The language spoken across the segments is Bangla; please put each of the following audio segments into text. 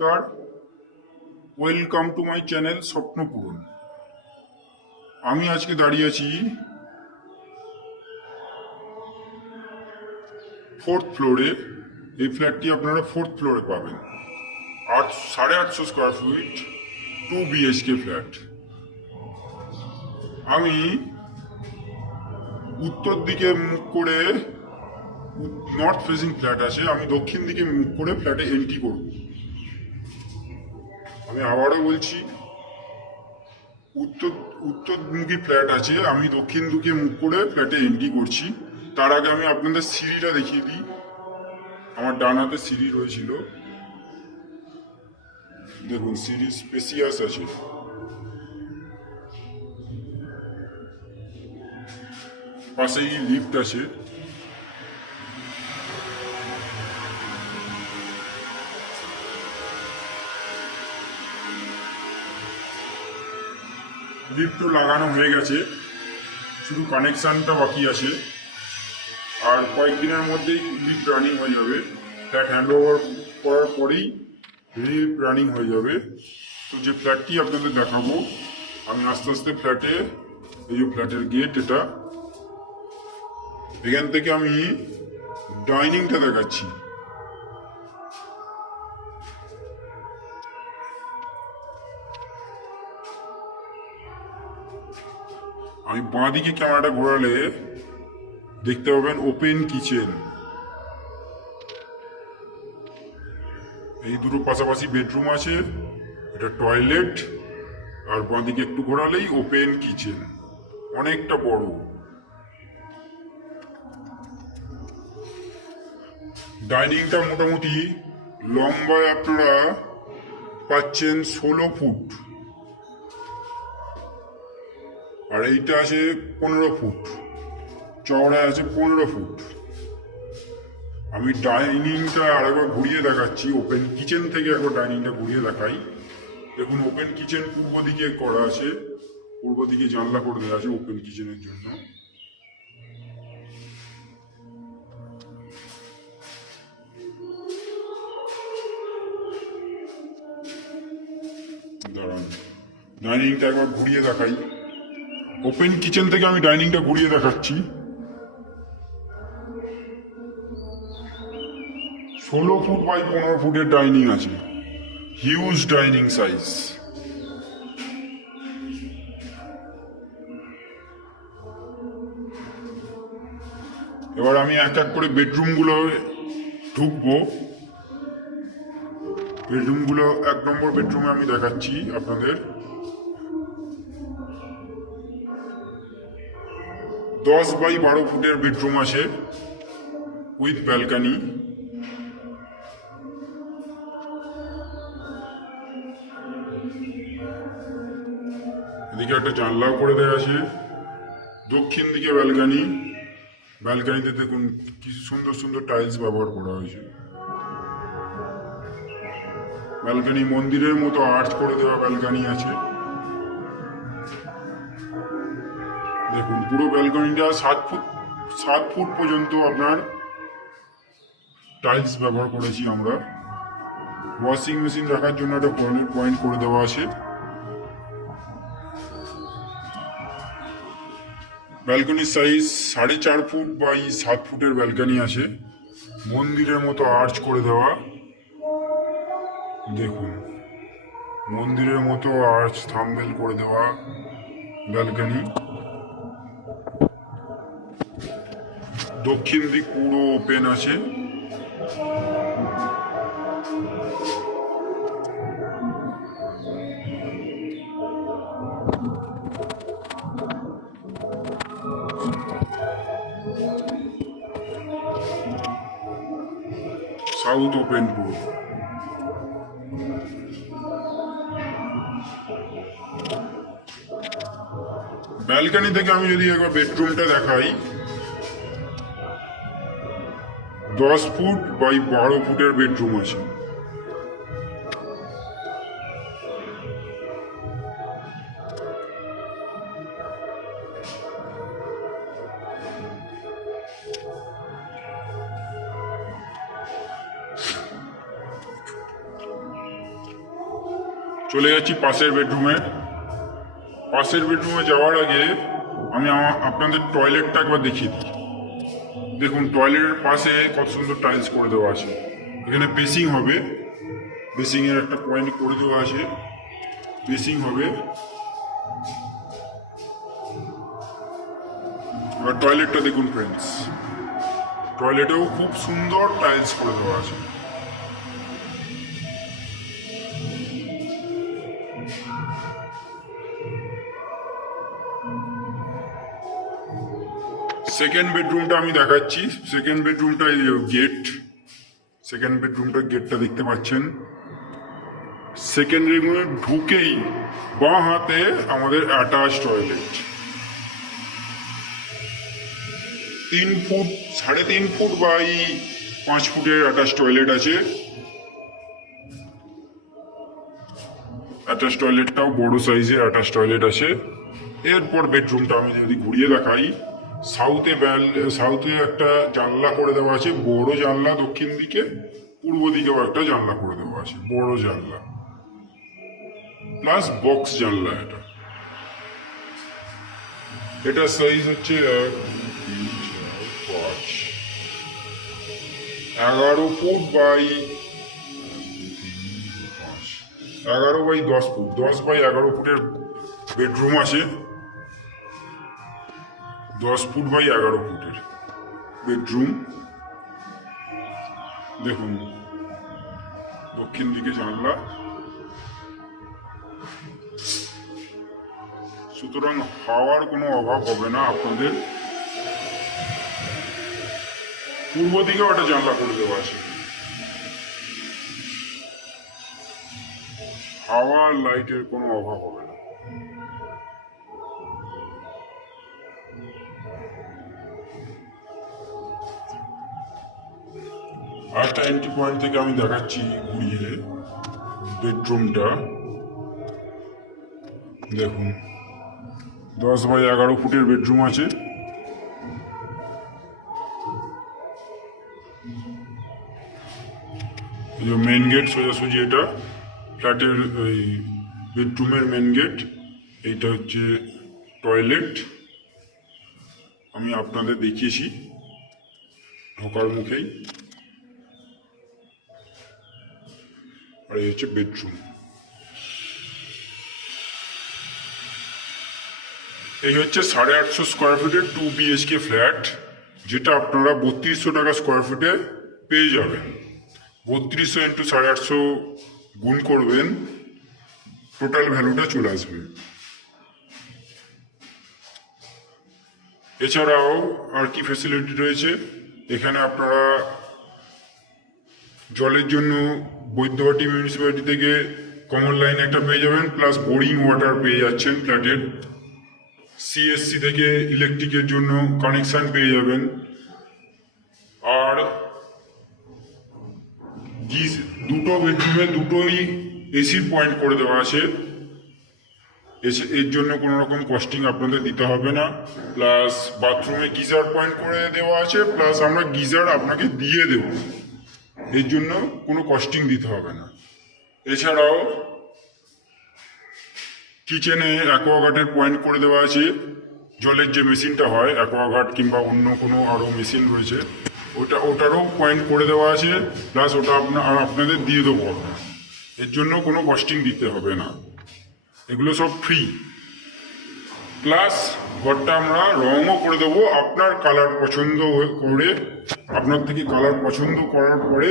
নমস্কার, ওয়েলকাম টু মাই চ্যানেল স্বপ্নপূরণ। আমি আজকে দাঁড়িয়ে আছি 4th ফ্লোরে। এই ফ্ল্যাটটি আপনারা 4th ফ্লোরে পাবেন। 850 স্কোয়ার ফিট 2 BHK ফ্ল্যাট। আমি উত্তর দিকে মুখ করে, নর্থ ফেসিং ফ্ল্যাট আছে, আমি দক্ষিণ দিকে মুখ করে ফ্ল্যাটে এন্ট্রি করব। আমি আবারও বলছি, উত্তরমুখী ফ্ল্যাট আছে, আমি দক্ষিণ দিকে মুখ করে ফ্ল্যাটে এন্ট্রি করছি। তার আগে আমি আপনাদের সিঁড়িটা দেখিয়ে দিই। আমার ডান হাতে সিঁড়ি রয়েছিল, দেখুন সিঁড়ি স্পেসিয়াস আছে। পাশেই লিফট আছে। লিফটও লাগানো হয়ে গেছে, শুধু কানেকশানটা বাকি আছে। আর কয়েকদিনের মধ্যেই লিফট রানিং হয়ে যাবে। ফ্ল্যাট হ্যান্ড ওভার করার পরেই লিফট রানিং হয়ে যাবে। তো যে ফ্ল্যাটটি আপনাদের দেখাবো, আমি আস্তে আস্তে ফ্ল্যাটে, এই যে ফ্ল্যাটের গেট এটা, এখান থেকে আমি ডাইনিংটা দেখাচ্ছি। আমি বাঁ দিকে ক্যামেরাটা ঘোরালে দেখতে পাবেন ওপেন কিচেন। এই দুটো পাশাপাশি বেডরুম আছে, এটা টয়লেট, আর বাঁ দিকে একটু ঘোরালেই ওপেন কিচেন, অনেকটা বড়। ডাইনিংটা মোটামুটি লম্বায় আপনারা পাচ্ছেন 16 ফুট, আর এইটা আছে 15 ফুট, চওড়ায় আছে 15 ফুট। আমি ডাইনিংটা আরেকবার ঘুরিয়ে দেখাচ্ছি, ওপেন কিচেন থেকে একবার ডাইনিংটা ঘুরিয়ে দেখাই। দেখুন ওপেন কিচেন পূর্ব দিকে করা আছে, পূর্ব দিকে জানলা করে দেওয়া আছে ওপেন কিচেনের জন্য। দাঁড়ান, ডাইনিংটা একবার ঘুরিয়ে দেখাই। ওপেন কিচেন থেকে আমি ডাইনিংটা ঘুরিয়ে দেখাচ্ছি। 16 ফুট বাই 15 ফুটের ডাইনিং আছে, হিউজ ডাইনিং সাইজ। এবার আমি এক এক করে বেডরুমগুলো ঢুকবো। বেডরুমগুলো 1 নম্বর বেডরুমে আমি দেখাচ্ছি আপনাদের। 10 বাই 12 ফুটের বেডরুম আছে উইথ ব্যালকানি। এদিকে একটা জানলাও করে দেওয়া আছে, দক্ষিণ দিকে ব্যালকানি। ব্যালকানিতে দেখুন কি সুন্দর সুন্দর টাইলস ব্যবহার করা হয়েছে। ব্যালকানি মন্দিরের মতো আর্চ করে দেওয়া ব্যালকানি আছে। দেখুন পুরো ব্যালকনিটা 7 ফুট পর্যন্ত আপনার টাইলস ব্যবহার করেছি আমরা। ওয়াশিং মেশিন রাখার জন্য একটা পয়েন্ট করে দেওয়া আছে। ব্যালকনির সাইজ 4.5 ফুট বাই 7 ফুটের ব্যালকনি আছে, মন্দিরের মতো আর্চ করে দেওয়া। দেখুন মন্দিরের মতো আর্চ থাম্বেল করে দেওয়া ব্যালকনি। দক্ষিণ দিক পুরো ওপেন আছে। সাউথ ওপেন পুরো। ব্যালকনি থেকে আমি যদি একবার বেডরুমটা দেখাই, 10 ফুট বাই 12 ফুটের বেডরুম আছে। চলে যাচ্ছি পাশের বেডরুমে। পাশের বেডরুমে যাওয়ার আগে আমি আপনাদের টয়লেটটা একবার দেখিয়ে দিই। দেখুন টয়লেটের পাশে কত সুন্দর টাইলস করে দেওয়া আছে। এখানে বেসিং হবে, বেসিংয়ের একটা পয়েন্ট করে দেওয়া আছে, বেসিং হবে। এবার টয়লেটটা দেখুন ফ্রেন্ডস, টয়লেটেও খুব সুন্দর টাইলস করে দেওয়া আছে। সেকেন্ড বেডরুমটা আমি দেখাচ্ছি। সেকেন্ড বেডরুমটা এই গেট, সেকেন্ড বেডরুমটার গেটটা দেখতে পাচ্ছেন। সেকেন্ড বেডরুমে ঢুকেই বাঁ হাতে আমাদের attach toilet. 3 foot 3.5 foot by 5 ফুটের অ্যাটাচ টয়লেট আছে। অ্যাটাচ টয়লেটটাও বড় সাইজের অ্যাটাচ টয়লেট আছে। এরপর বেডরুমটা আমি যদি ঘুরিয়ে দেখাই, সাউথে একটা জানলা করে দেওয়া আছে, বড় জানলা দক্ষিণ দিকে, পূর্ব দিকেও একটা জানলা করে দেওয়া আছে, বড় জানলা প্লাস বক্স জানলা। এটা সাইজ হচ্ছে 11 ফুট বাই 10 ফুট, 10 বাই 11 ফুটের বেডরুম আছে। 10 ফুট বাই 11 ফুটের বেডরুম। দেখুন দক্ষিণ দিকে জানলা, সুতরাং হাওয়ার কোনো অভাব হবে না আপনাদের। পূর্ব দিকেও একটা জানলা করে দেওয়া আছে, হাওয়ার লাইটের কোনো অভাব হবে না। আরেকটা এন্ট্রি পয়েন্ট থেকে আমি দেখাচ্ছি ঘুরিয়ে বেডরুমটা। দেখুন 10 বাই 11 ফুটের বেডরুম আছে। মেন গেট সোজাসুজি, এটা ফ্ল্যাটের ওই বেডরুমের মেন গেট। এইটা হচ্ছে টয়লেট, আমি আপনাদের দেখিয়েছি ঢোকার মুখেই। আর এই হচ্ছে বেডরুম। এই হচ্ছে 850 স্কোয়ার ফিটের 2 BHK ফ্ল্যাট, যেটা আপনারা 3200 টাকা স্কোয়ার ফিটে পেয়ে যাবেন। 3200 ইন্টু 850 গুণ করবেন, টোটাল ভ্যালুটা চলে আসবে। এছাড়াও আর কি ফেসিলিটি রয়েছে এখানে, আপনারা জলের জন্য বৈদ্যবাটি মিউনিসিপ্যালিটি থেকে কমন লাইন একটা পেয়ে যাবেন, প্লাস বোরিং ওয়াটার পেয়ে যাচ্ছেন ফ্ল্যাটের। CSC থেকে ইলেকট্রিকের জন্য কানেকশন পেয়ে যাবেন। আর দুটো বেডরুমে দুটোই এসির পয়েন্ট করে দেওয়া আছে, এর জন্য কোনো রকম কস্টিং আপনাদের দিতে হবে না। প্লাস বাথরুমে গিজার পয়েন্ট করে দেওয়া আছে, প্লাস আমরা গিজার আপনাকে দিয়ে দেব, এর জন্য কোনো কস্টিং দিতে হবে না। এছাড়াও কিচেনে অ্যাকোয়াগার্ডের পয়েন্ট করে দেওয়া আছে। জলের যে মেশিনটা হয় অ্যাকোয়াগার্ড কিংবা অন্য কোনো আরও মেশিন রয়েছে, ওটারও পয়েন্ট করে দেওয়া আছে, প্লাস ওটা আপনাদের দিয়ে দেবো আমরা, এর জন্য কোনো কস্টিং দিতে হবে না, এগুলো সব ফ্রি। প্লাস ঘরটা আমরা রঙও করে দেবো, আপনার কালার পছন্দ করে, আপনার থেকে কালার পছন্দ করার পরে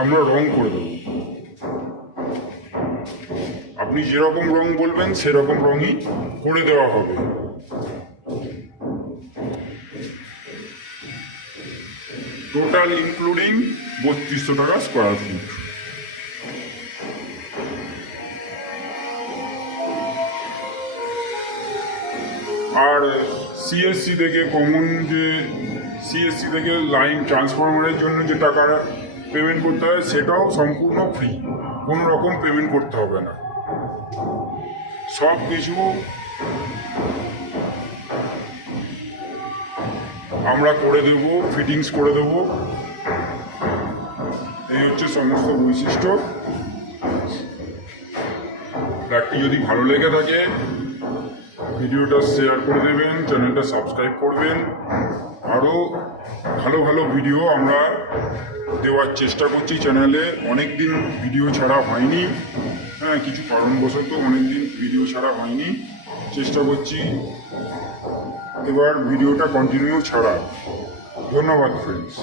আমরা রং করে দেবো। আপনি যেরকম রং বলবেন সেরকম রঙই করে দেওয়া হবে। টোটাল ইনক্লুডিং 3200 টাকা স্কোয়ার ফিট। আর সিএসসি থেকে সিএসসি থেকে লাইন ট্রান্সফরমারের জন্য যে টাকা পেমেন্ট করতে হয় সেটাও সম্পূর্ণ ফ্রি, কোনো রকম পেমেন্ট করতে হবে না, সব কিছু আমরা করে দেব, ফিটিংস করে দেব। এই হচ্ছে সমস্ত বৈশিষ্ট্য। ব্যাগটি যদি ভালো লেগে থাকে ভিডিওটা শেয়ার করে দেবেন, চ্যানেলটা সাবস্ক্রাইব করবেন। আরও ভালো ভালো ভিডিও আমরা দেওয়ার চেষ্টা করছি চ্যানেলে। অনেক দিন ভিডিও ছাড়া হয়নি, হ্যাঁ কিছু কারণবশত অনেক দিন ভিডিও ছাড়া হয়নি। চেষ্টা করছি এবার ভিডিওটা কন্টিনিউ ছাড়া। ধন্যবাদ ফ্রেন্ডস।